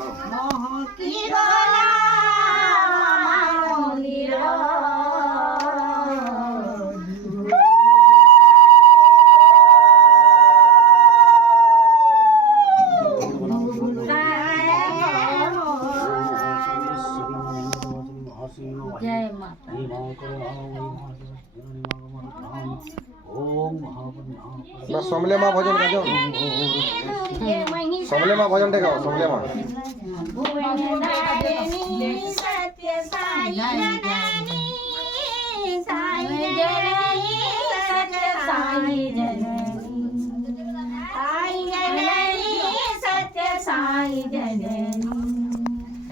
मोहकी डोला माऊली row. जय माता. बस समले माँ भजन गाजो. समले माँ भजन टे गाओ. समले माँ. सत्य साई जननी साई जननी सत्य साई जननी साई जननी सत्य साई जननी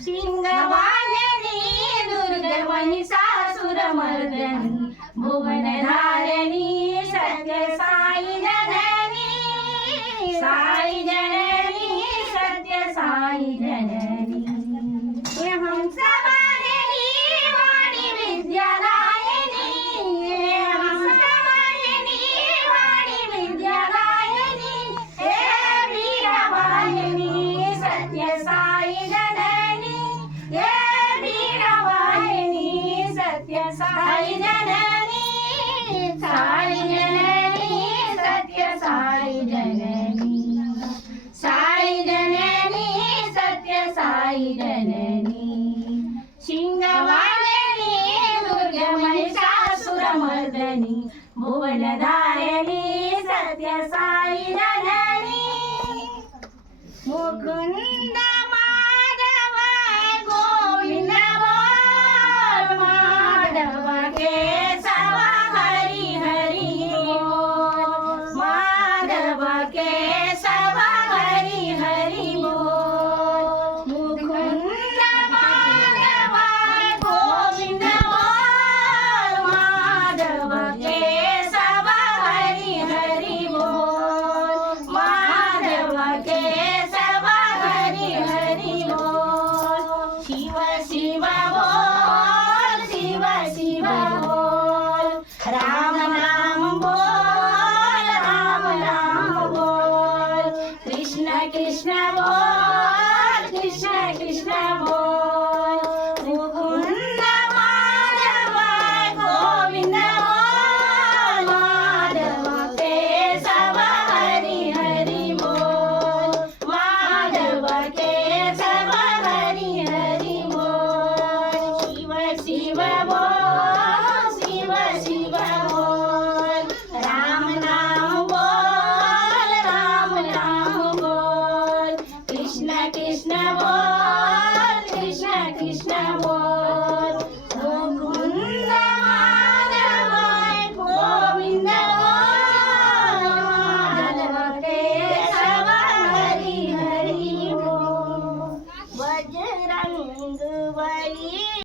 सिंहवाहिनी दुर्गा महिषासुरमर्दनी भुवनधारिणी सत्य साई जननी साई जननी सत्य साई जननी. हे हंसवाहिनी वाणी विद्यादायिनी हे हंसवाहिनी वाणी विद्यादायिनी हे वीरवाहिनी सत्य साई जननी हे वीरवाहिनी सत्य साई जननी साई जननी सत्य साई जननी साई जननी सत्य साई जननी सिंहवाहिनी दुर्गा महिषासुरमर्दनी भुवनधारिणी सत्य साई जननी मुकुंद